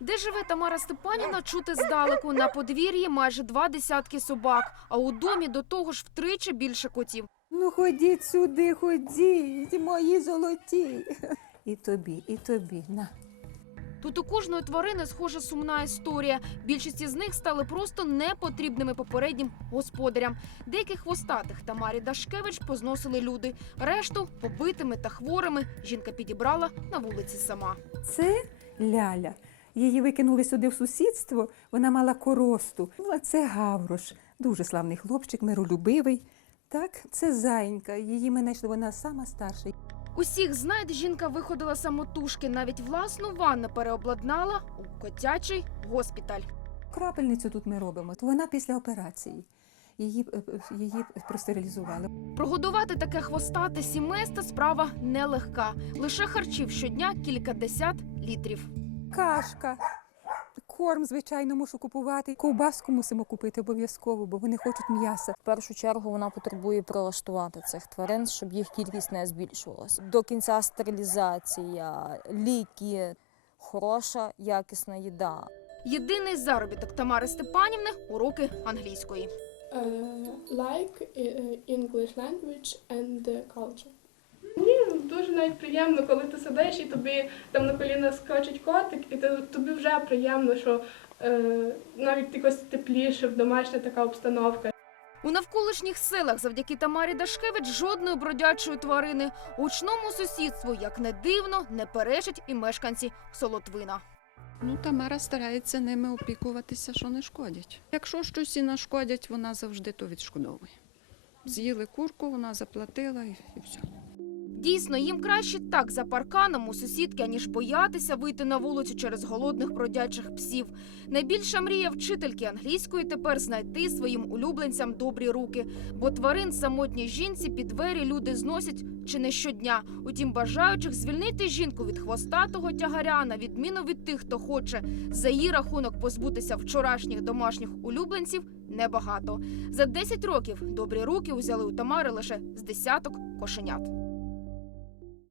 Де живе Тамара Степанівна, чути здалеку. На подвір'ї майже два десятки собак, а у домі до того ж втричі більше котів. Ну ходіть сюди, ходіть, мої золоті. І тобі, і тобі. На. Тут у кожної тварини схожа сумна історія. Більшість із них стали просто непотрібними попереднім господарям. Деяких хвостатих Тамарі Дашкевич позносили люди. Решту побитими та хворими жінка підібрала на вулиці сама. Це ляля. Її викинули сюди в сусідство, вона мала коросту. Ну, а це Гаврош, дуже славний хлопчик, миролюбивий. Так, це зайнька. Її ми знайшли, вона сама старша. Усіх знайд жінка виходила самотужки, навіть власну ванну переобладнала у котячий госпіталь. Крапельницю тут ми робимо. Вона після операції. Її, е, е, її простерилізували. Прогодувати таке хвостате сімейство справа нелегка. Лише харчів щодня кількадесят літрів. Кашка. Корм, звичайно, мушу купувати. Ковбаску мусимо купити обов'язково, бо вони хочуть м'яса. В першу чергу вона потребує прилаштувати цих тварин, щоб їх кількість не збільшувалася. До кінця стерилізація, ліки, хороша, якісна їда. Єдиний заробіток Тамари Степанівни уроки англійської. uh, like uh, English language and culture. Навіть приємно, коли ти сидиш і тобі там на колінах скачуть котик, і тобі вже приємно, що е, навіть якось тепліше, в домашня така обстановка. У навколишніх селах завдяки Тамарі Дашкевич жодної бродячої тварини. Гучному сусідству, як не дивно, не перечать і мешканці Солотвина. Ну, Тамара старається ними опікуватися, що не шкодять. Якщо щось і нашкодять, вона завжди то відшкодовує. З'їли курку, вона заплатила і, і все. Дійсно, їм краще так за парканом у сусідки, аніж боятися вийти на вулицю через голодних бродячих псів. Найбільша мрія вчительки англійської тепер знайти своїм улюбленцям добрі руки, бо тварин самотній жінці під двері люди зносять чи не щодня. Утім, бажаючих звільнити жінку від хвостатого тягаря, на відміну від тих, хто хоче за її рахунок позбутися вчорашніх домашніх улюбленців, небагато. За 10 років добрі руки узяли у Тамари лише з десяток кошенят.